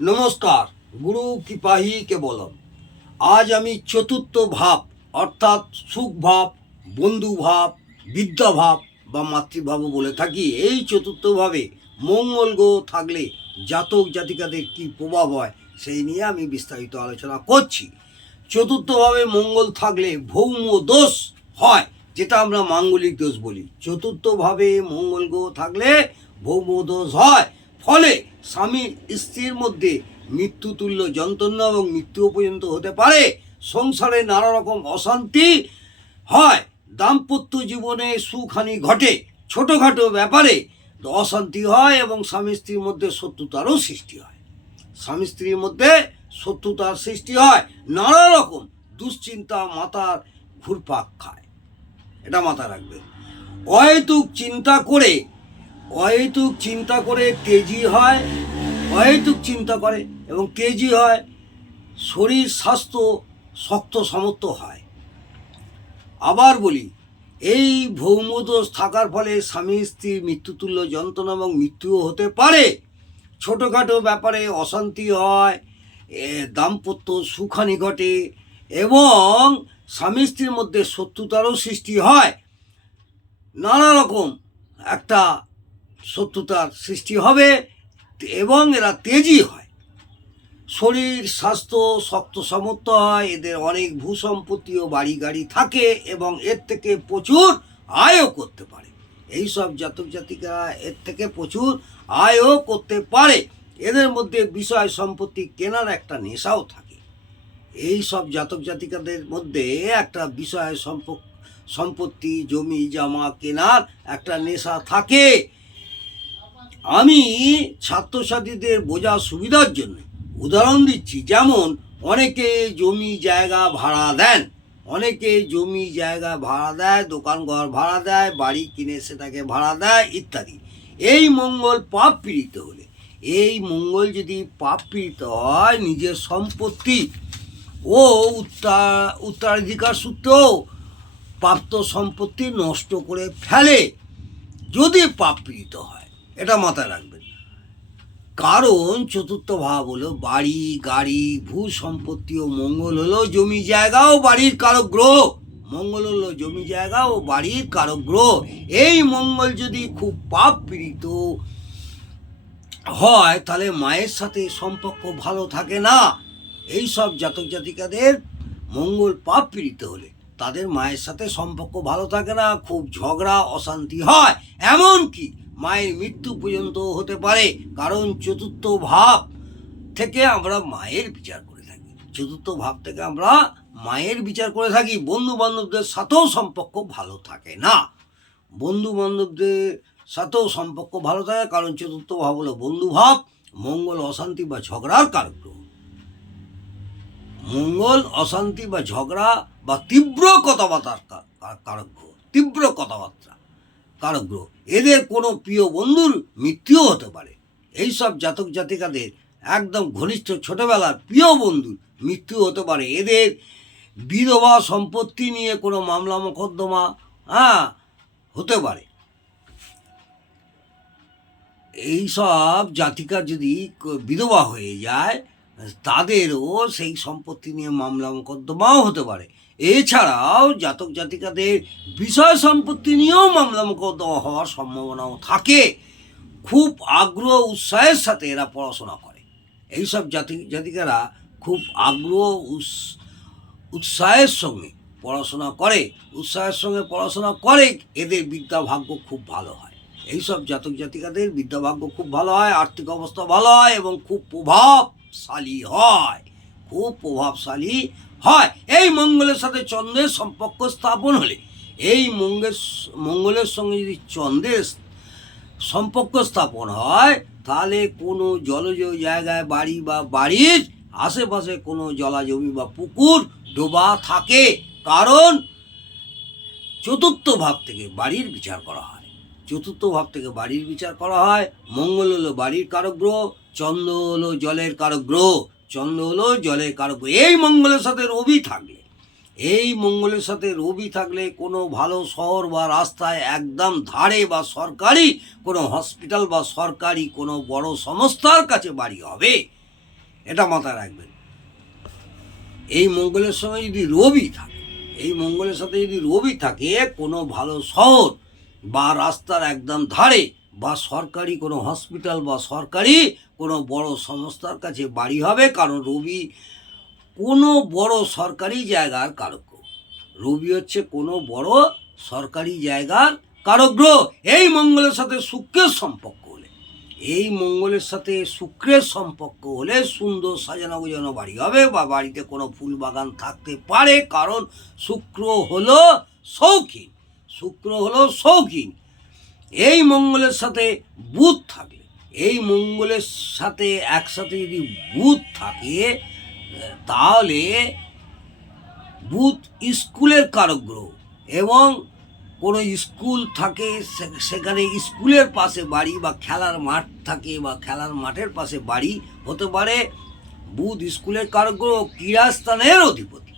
নমস্কার, গুরু কৃপাহি কেবলম। আজ আমি চতুর্থ ভাব অর্থাৎ সুখ ভাব, বন্ধু ভাব, বিদ্যা ভাব বা মাতৃভাবও বলে থাকি। এই চতুর্থ ভাবে মঙ্গল গ্রহ থাকলে জাতক জাতিকাদের কী প্রভাব হয় সেই নিয়ে আমি বিস্তারিত আলোচনা করছি। চতুর্থভাবে মঙ্গল থাকলে ভৌম দোষ হয়, যেটা আমরা মাঙ্গলিক দোষ বলি। চতুর্থভাবে মঙ্গল গ্রহ থাকলে ভৌম দোষ হয়, ফলে স্বামী স্ত্রীর মধ্যে মৃত্যুতুল্য যন্ত্রণা এবং মৃত্যুও পর্যন্ত হতে পারে। সংসারে নানা রকম অশান্তি হয়, দাম্পত্য জীবনে সুখহানি ঘটে, ছোটোখাটো ব্যাপারে অশান্তি হয় এবং স্বামী স্ত্রীর মধ্যে শত্রুতারও সৃষ্টি হয়। স্বামী স্ত্রীর মধ্যে শত্রুতার সৃষ্টি হয়, নানা রকম দুশ্চিন্তা মাথার ঘুরপাক খায়, এটা মাথায় রাখবেন। অহেতুক চিন্তা করে তেজি হয়, অহেতুক চিন্তা করে এবং তেজি হয়, শরীর স্বাস্থ্য শক্ত সামর্থ্য হয়। আবার বলি, এই ভৌমদোষ থাকার ফলে স্বামী স্ত্রীর মৃত্যুতুল্য যন্ত্রণা এবং মৃত্যুও হতে পারে। ছোটোখাটো ব্যাপারে অশান্তি হয়, দাম্পত্য সুখহানি ঘটে এবং স্বামী স্ত্রীর মধ্যে শত্রুতারও সৃষ্টি হয়। নানা রকম একটা শত্রুতার সৃষ্টি হবে এবং এরা তেজি হয়। শরীর স্বাস্থ্য শক্ত সামর্থ্য হয়, এদের অনেক ভূসম্পত্তি ও বাড়ি গাড়ি থাকে এবং এর থেকে প্রচুর আয়ও করতে পারে। এইসব জাতক জাতিকারা এর থেকে প্রচুর আয়ও করতে পারে। এদের মধ্যে বিষয় সম্পত্তি কেনার একটা নেশাও থাকে। এই সব জাতক জাতিকাদের মধ্যে একটা বিষয় সম্পত্তি জমি জমা কেনার একটা নেশা থাকে। আমি ছাত্রছাত্রীদের বোঝার সুবিধার জন্য উদাহরণ দিচ্ছি। যেমন অনেকে জমি জায়গা ভাড়া দেয়, দোকানঘর ভাড়া দেয়, বাড়ি কিনে সেটাকে ভাড়া দেয় ইত্যাদি। এই মঙ্গল পাপ পীড়িত হলে, এই মঙ্গল যদি পাপ পীড়িত হয়, নিজের সম্পত্তি ও উত্তরাধিকার সূত্রেও প্রাপ্ত সম্পত্তি নষ্ট করে ফেলে যদি পাপ পীড়িত হয়, এটা মাথায় রাখবেন। কারণ চতুর্থ ভাব হলো বাড়ি গাড়ি ভূ সম্পত্তি ও মঙ্গল হলো জমি জায়গা ও বাড়ির কারক গ্রহ। মঙ্গল হলো জমি জায়গা ও বাড়ির কারক গ্রহ। এই মঙ্গল যদি খুব পাপ পীড়িত হয় তাহলে মায়ের সাথে সম্পর্ক ভালো থাকে না। এই সব জাতক জাতিকাদের মঙ্গল পাপ পীড়িত হলে তাদের মায়ের সাথে সম্পর্ক ভালো থাকে না, খুব ঝগড়া অশান্তি হয়, এমনকি মায়ের মৃত্যু পর্যন্ত হতে পারে। কারণ চতুর্থ ভাব থেকে আমরা মায়ের বিচার করে থাকি। বন্ধু বান্ধবদের সাথেও সম্পর্ক ভালো থাকে না। কারণ চতুর্থ ভাব হলো বন্ধু ভাব। মঙ্গল অশান্তি বা ঝগড়ার কারক গ্রহ। মঙ্গল অশান্তি বা ঝগড়া বা তীব্র কথাবার্তার কারক গ্রহ। এদের কোনো প্রিয় বন্ধুর মৃত্যুও হতে পারে। এইসব জাতক জাতিকাদের একদম ঘনিষ্ঠ ছোটবেলার প্রিয় বন্ধুর মৃত্যু হতে পারে। এদের বিধবা সম্পত্তি নিয়ে কোনো মামলা মোকদ্দমা হতে পারে। এইসব জাতিকা যদি বিধবা হয়ে যায় তাদেরও সেই সম্পত্তি নিয়ে মামলা মোকদ্দমাও হতে পারে। এছাড়াও জাতক জাতিকাদের বিষয় সম্পত্তি নিয়েও মামলা মোকদ্দমা হওয়ার সম্ভাবনাও থাকে। খুব আগ্রহ উৎসাহের সাথে এরা পড়াশোনা করে। এইসব জাতিকারা খুব আগ্রহ উৎসাহের সঙ্গে পড়াশোনা করে। এদের বিদ্যা ভাগ্য খুব ভালো হয়। এইসব জাতক জাতিকাদের বিদ্যা ভাগ্য খুব ভালো হয়, আর্থিক অবস্থা ভালো হয় এবং খুব প্রভাবশালী হয়। এই মঙ্গলের সাথে চন্দ্রের সম্পর্ক স্থাপন হলে, এই মঙ্গলের সঙ্গে যদি চন্দ্রের সম্পর্ক স্থাপন হয় তাহলে কোনো জলজ জায়গায় বাড়ি বা বাড়ির আশেপাশে কোনো জলাজমি বা পুকুর ডোবা থাকে। কারণ চতুর্থ ভাব থেকে বাড়ির বিচার করা হয়। মঙ্গল হলো বাড়ির কারক গ্রহ, চন্দ্র হলো জলের কারক গ্রহ। এই মঙ্গলের সাথে রবি থাকলে কোনো ভালো শহর বা রাস্তায় একদম ধারে বা সরকারি কোনো হসপিটাল বা সরকারি কোনো বড় সংস্থার কাছে বাড়ি হবে। এটা মাথায় রাখবেন। এই মঙ্গলের সঙ্গে যদি রবি থাকে, এই মঙ্গলের সাথে যদি রবি থাকে, কোনো ভালো শহর বা রাস্তার একদম ধারে বা সরকারি কোনো হসপিটাল বা সরকারি কোনো বড় সংস্থার কাছে বাড়ি হবে, কারণ রবি কোনো বড় সরকারি জায়গার কারক গ্রহ। রবি হচ্ছে কোনো বড় সরকারি জায়গার কারক গ্রহ। এই মঙ্গলের সাথে শুক্রের সম্পর্ক হলে, এই মঙ্গলের সাথে শুক্রের সম্পর্ক হলে সুন্দর সাজানো গোজানো বাড়ি হবে, বা বাড়িতে কোনো ফুল বাগান থাকতে পারে, কারণ শুক্র হলো শৌখিন, শুক্র হলো শৌখিন। এই মঙ্গলের সাথে বুধ থাকলে, এই মঙ্গলের সাথে একসাথে যদি বুধ থাকে, তাহলে বুধ স্কুলের কারক গ্রহ, এবং কোনো স্কুল থাকে সেখানে স্কুলের পাশে বাড়ি, বা খেলার মাঠ থাকে বা খেলার মাঠের পাশে বাড়ি হতে পারে। বুধ স্কুলের কারক গ্রহ, ক্রীড়াস্থানের অধিপতি।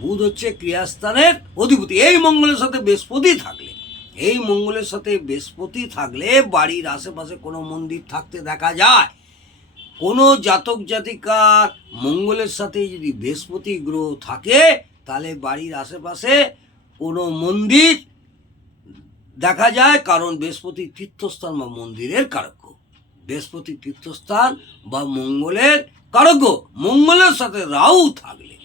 বুধ হচ্ছে ক্রীড়াস্থানের অধিপতি। এই মঙ্গলের সাথে বৃহস্পতি থাকলে, এই মঙ্গলের সাথে বৃহস্পতি থাকলে বাড়ির আশেপাশে কোনো মন্দির থাকতে দেখা যায়। কোনো জাতক জাতিকার মঙ্গলের সাথে যদি বৃহস্পতি গ্রহ থাকে, তাহলে বাড়ির আশেপাশে কোনো মন্দির দেখা যায়, কারণ বৃহস্পতি তীর্থস্থান বা মন্দিরের কারক। বৃহস্পতি তীর্থস্থান বা মঙ্গলের কারক। মঙ্গলের সাথে রাহু থাকলে,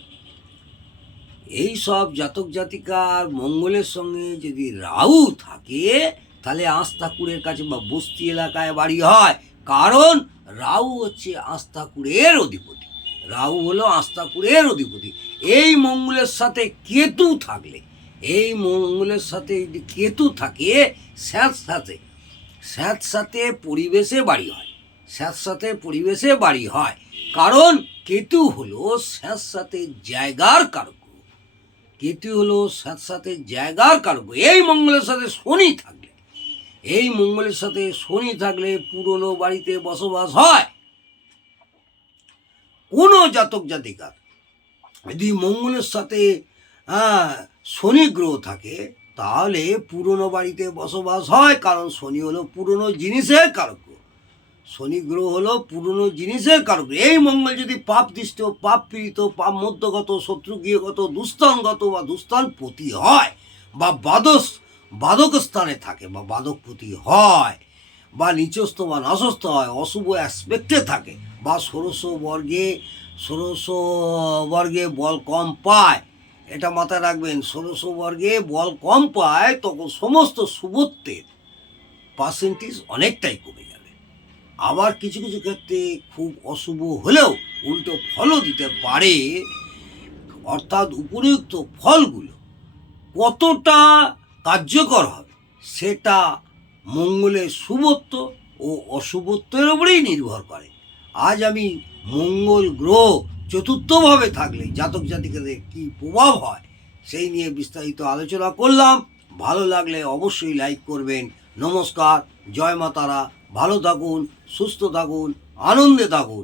এই সব জাতক জাতিকার মঙ্গলের সঙ্গে যদি রাহু থাকে, তাহলে আস্তাকুড়ের কাছে বা বস্তি এলাকায় বাড়ি হয়, কারণ রাহু হচ্ছে আস্তাকুড়ের অধিপতি। রাহু হলো আস্তাকুড়ের অধিপতি। এই মঙ্গলের সাথে কেতু থাকলে, এই মঙ্গলের সাথে যদি কেতু থাকে, স্যাঁতস্যাঁতে পরিবেশে বাড়ি হয়, স্যাঁতস্যাঁতে পরিবেশে বাড়ি হয়, কারণ কেতু হলো স্যাঁতস্যাঁতে জায়গার কারক। কেতু হলো স্যাঁতস্যাঁতে জায়গার কারক। এই মঙ্গলের সাথে শনি থাকলে, এই মঙ্গলের সাথে শনি থাকলে পুরনো বাড়িতে বসবাস হয়। কোনো জাতক জাতিকার যদি মঙ্গলের সাথে শনি গ্রহ থাকে, তাহলে পুরনো বাড়িতে বসবাস হয়, কারণ শনি হলো পুরনো জিনিসের কারক। শনি গ্রহ হলো পুরনো জিনিসের কারক। এই মঙ্গল যদি পাপ দৃষ্ট, পাপ পীড়িত, পাপ মধ্যগত, শত্রু গৃহগত, দুস্থানগত বা দুস্থানপতি হয়, বা বাদক স্থানে থাকে বা বাদকপতি হয়, বা নিচস্থ বা নাশস্থ হয়, অশুভ অ্যাসপেক্টে থাকে, বা ষোড়শ বর্গে বল কম পায়। এটা মাথায় রাখবেন, ষোড়শ বর্গে বল কম পায়, তখন সমস্ত শুভত্বের পার্সেন্টেজ অনেকটাই কমে যাবে। আবার কিছু কিছু ক্ষেত্রে খুব অশুভ হলেও উল্টো ফলও দিতে পারে। অর্থাৎ উপযুক্ত ফলগুলো কতটা কার্যকর হবে, সেটা মঙ্গলের শুভত্ব ও অশুভত্বের উপরেই নির্ভর করে। আজ আমি মঙ্গল গ্রহ চতুর্থভাবে থাকলে জাতক জাতিকাদের কী প্রভাব হয়, সেই নিয়ে বিস্তারিত আলোচনা করলাম। ভালো লাগলে অবশ্যই লাইক করবেন। নমস্কার, জয় মা তারা। ভালো থাকুন, সুস্থ থাকুন, আনন্দে থাকুন।